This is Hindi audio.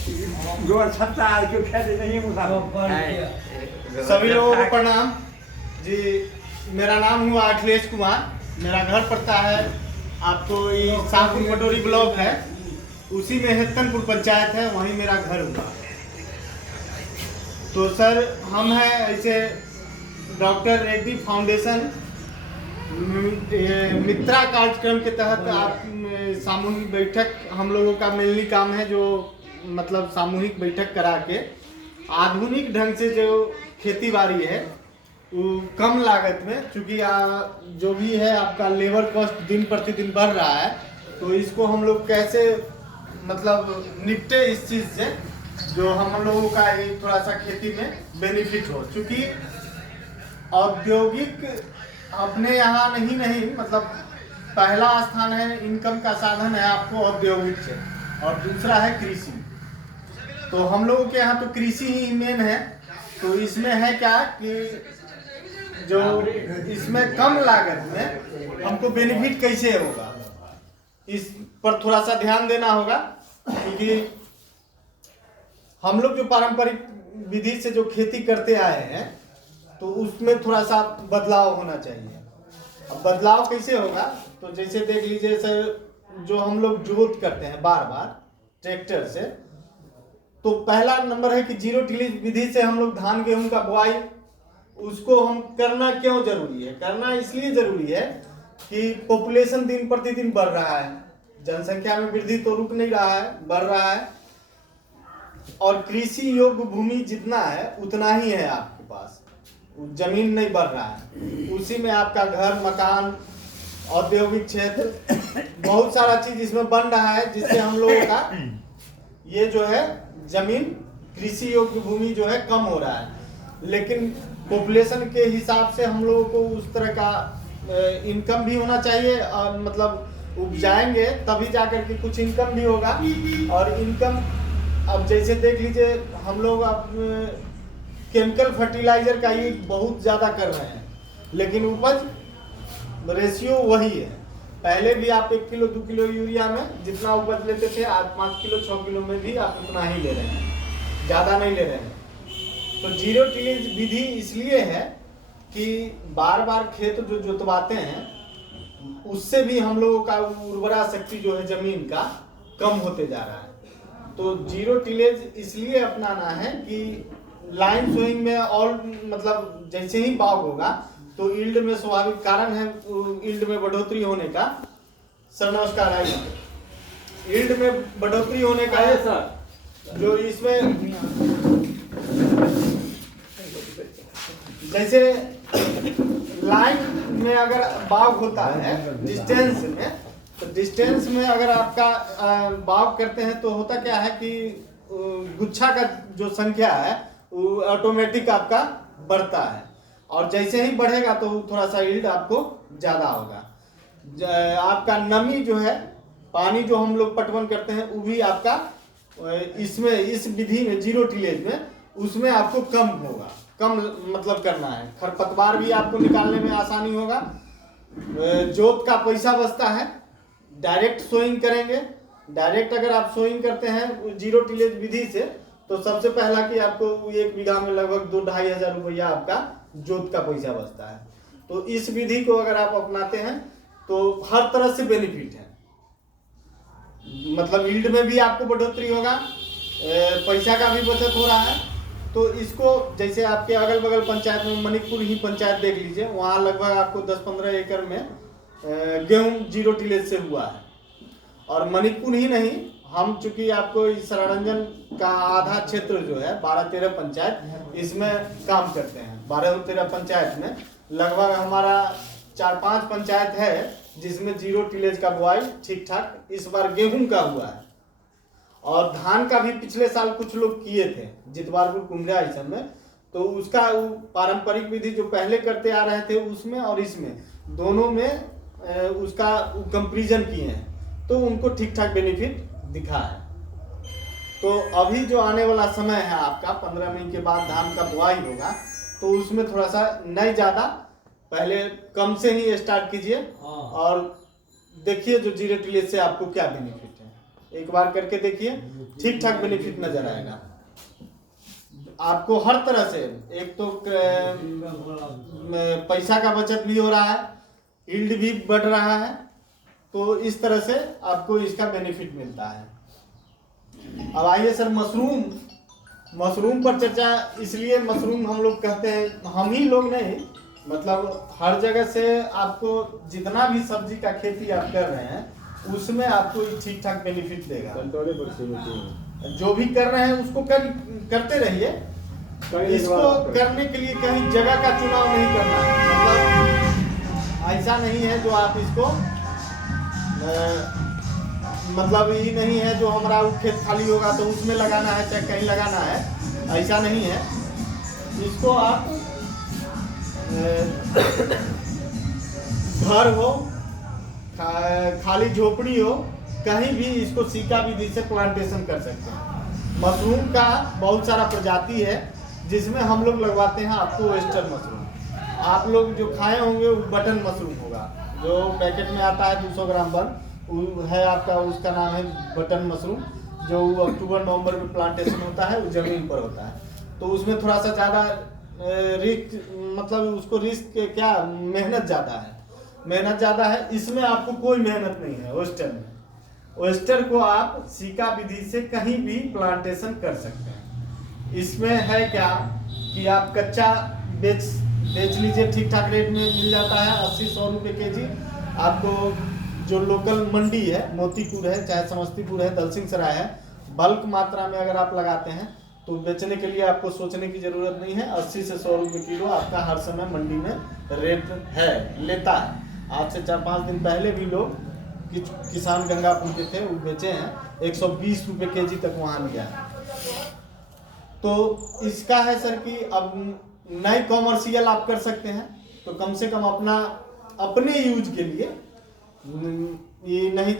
जो 70 जो खेते नहीं सभी लोगों को प्रणाम जी। मेरा नाम हुआ अखिलेश कुमार। मेरा घर पड़ता है आपको ये शाहपुर पटोरी ब्लॉक है, उसी में हेतनपुर पंचायत है, वहीं मेरा घर हुआ। तो सर हम हैं ऐसे डॉक्टर रेड्डी फाउंडेशन मित्रा कार्यक्रम के तहत आप सामूहिक बैठक हम लोगों का मेनली काम है, जो मतलब सामूहिक बैठक करा के आधुनिक ढंग से जो खेती बाड़ी है वो कम लागत में, चूँकि जो भी है आपका लेबर कॉस्ट दिन प्रतिदिन बढ़ रहा है, तो इसको हम लोग कैसे मतलब निपटे इस चीज़ से, जो हम लोगों का ये थोड़ा सा खेती में बेनिफिट हो। चूँकि औद्योगिक अपने यहाँ नहीं मतलब पहला स्थान है, इनकम का साधन है आपको औद्योगिक से, और दूसरा है कृषि। तो हम लोगों के यहाँ तो कृषि ही मेन है। तो इसमें है क्या कि जो इसमें कम लागत में हमको बेनिफिट कैसे होगा, इस पर थोड़ा सा ध्यान देना होगा। क्योंकि हम लोग जो पारंपरिक विधि से जो खेती करते आए हैं, तो उसमें थोड़ा सा बदलाव होना चाहिए। अब बदलाव कैसे होगा, तो जैसे देख लीजिए सर, जो हम लोग जोत करते हैं बार बार ट्रैक्टर से, तो पहला नंबर है कि जीरो टिलेज विधि से हम लोग धान गेहूं का बुआई, उसको हम करना क्यों जरूरी है? करना इसलिए जरूरी है कि पॉपुलेशन दिन प्रतिदिन बढ़ रहा है, जनसंख्या में वृद्धि तो रुक नहीं रहा है, बढ़ रहा है, और कृषि योग्य भूमि जितना है उतना ही है आपके पास, जमीन नहीं बढ़ रहा है। उसी में आपका घर मकान औद्योगिक क्षेत्र बहुत सारा चीज इसमें बन रहा है, जिससे हम लोगों का ये जो है जमीन कृषि योग्य भूमि जो है कम हो रहा है। लेकिन पॉपुलेशन के हिसाब से हम लोगों को उस तरह का इनकम भी होना चाहिए, और मतलब उपजाएंगे तभी जाकर के कुछ इनकम भी होगा। और इनकम अब जैसे देख लीजिए, हम लोग अब केमिकल फर्टिलाइजर का यूज बहुत ज़्यादा कर रहे हैं, लेकिन उपज रेशियो वही है। पहले भी आप 1 किलो 2 किलो यूरिया में जितना उपज लेते थे, आज 5 किलो 6 किलो में भी आप उतना ही ले रहे हैं, ज़्यादा नहीं ले रहे हैं। तो जीरो टिलेज विधि इसलिए है कि बार बार खेत जो जोतवाते हैं, उससे भी हम लोगों का उर्वरा शक्ति जो है जमीन का कम होते जा रहा है। तो जीरो टिलेज इसलिए अपनाना है कि लाइन सोइंग में और मतलब जैसे ही बाग होगा तो ईल्ड में स्वाभाविक कारण है, ईल्ड में बढ़ोतरी होने का। सर नमस्कार। आइए, ईल्ड में बढ़ोतरी होने का है सर, जो इसमें जैसे लाइन में अगर बाग होता है डिस्टेंस में, तो डिस्टेंस में अगर आपका बाग करते हैं तो होता क्या है कि गुच्छा का जो संख्या है वो ऑटोमेटिक आपका बढ़ता है, और जैसे ही बढ़ेगा तो थोड़ा सा यील्ड आपको ज़्यादा होगा। आपका नमी जो है, पानी जो हम लोग पटवन करते हैं, वो भी आपका इसमें इस विधि में जीरो टिलेज में उसमें आपको कम होगा, कम मतलब करना है। खरपतवार भी आपको निकालने में आसानी होगा, जोत का पैसा बचता है। डायरेक्ट सोइंग करेंगे, डायरेक्ट अगर आप सोइंग करते हैं जीरो टिलेज विधि से, तो सबसे पहला कि आपको 1 बीघा में लगभग 2-2.5 हज़ार रुपया आपका जोत का पैसा बचता है। तो इस विधि को अगर आप अपनाते हैं तो हर तरह से बेनिफिट है, मतलब यील्ड में भी आपको बढ़ोतरी होगा, पैसा का भी बचत हो रहा है। तो इसको जैसे आपके अगल बगल पंचायत में मणिकपुर ही पंचायत देख लीजिए, वहाँ लगभग आपको 10-15 एकड़ में गेहूँ जीरो टिलेज से हुआ है। और मणिकपुर ही नहीं, हम चूंकि आपको इस सरारंजन का आधा क्षेत्र जो है 12-13 पंचायत इसमें काम करते हैं। 12-13 पंचायत में लगभग हमारा 4-5 पंचायत है जिसमें जीरो टिलेज का बुआई ठीक ठाक इस बार गेहूं का हुआ है। और धान का भी पिछले साल कुछ लोग किए थे जितवारपुर कुमरिया इस में, तो उसका पारंपरिक विधि जो पहले करते आ रहे थे उसमें और इसमें दोनों में उसका कंपेरिजन किए हैं, तो उनको ठीक ठाक बेनिफिट दिखा है। तो अभी जो आने वाला समय है आपका 15 मई के बाद धान का बुआई होगा, तो उसमें थोड़ा सा नहीं ज़्यादा, पहले कम से ही स्टार्ट कीजिए और देखिए जो जीरो टिलेज से आपको क्या बेनिफिट है। एक बार करके देखिए, ठीक ठाक बेनिफिट नजर आएगा आपको हर तरह से। एक तो पैसा का बचत भी हो रहा है, यील्ड भी बढ़ रहा है, तो इस तरह से आपको इसका बेनिफिट मिलता है। अब आइए सर, मशरूम पर चर्चा। इसलिए मशरूम हम लोग कहते हैं, हम ही लोग नहीं, मतलब हर जगह से आपको जितना भी सब्जी का खेती आप कर रहे हैं उसमें आपको ठीक ठाक बेनिफिट देगा। जो भी कर रहे हैं उसको करते रहिए। इसको करने के लिए कहीं जगह का चुनाव नहीं करना है, मतलब ऐसा नहीं है जो आप इसको मतलब ये नहीं है जो हमारा वो खेत खाली होगा तो उसमें लगाना है, चाहे कहीं लगाना है, ऐसा नहीं है। इसको आप घर हो, खाली झोपड़ी हो, कहीं भी इसको सीका विधि से प्लांटेशन कर सकते हैं। मशरूम का बहुत सारा प्रजाति है जिसमें हम लोग लगवाते हैं आपको वेस्टर्न मशरूम। आप लोग जो खाए होंगे वो बटन मशरूम होगा, जो पैकेट में आता है 200 ग्राम बन, वो है आपका, उसका नाम है बटन मशरूम, जो अक्टूबर नवंबर में प्लांटेशन होता है, वो जमीन पर होता है। तो उसमें थोड़ा सा ज़्यादा रिस्क, मतलब उसको रिस्क क्या, मेहनत ज़्यादा है। इसमें आपको कोई मेहनत नहीं है। वेस्टर्न को आप सीका विधि से कहीं भी प्लांटेशन कर सकते हैं। इसमें है क्या कि आप कच्चा बेच लीजिए, ठीक ठाक रेट में मिल जाता है, 80-100 रुपये केजी। आपको जो लोकल मंडी है, मोतीपुर है, चाहे समस्तीपुर है, दलसिंह सराय है, बल्क मात्रा में अगर आप लगाते हैं तो बेचने के लिए आपको सोचने की जरूरत नहीं है। 80 से 100 रुपये किलो आपका हर समय मंडी में रेट लेता है। आज से 4-5 दिन पहले भी लोग किसान गंगापुर के थे, वो बेचे हैं, 120 रुपये केजी तक वहाँ लिया है। तो इसका है सर कि अब नई कॉमर्शियल आप कर सकते हैं, तो कम से कम अपने यूज के लिए ये नहीं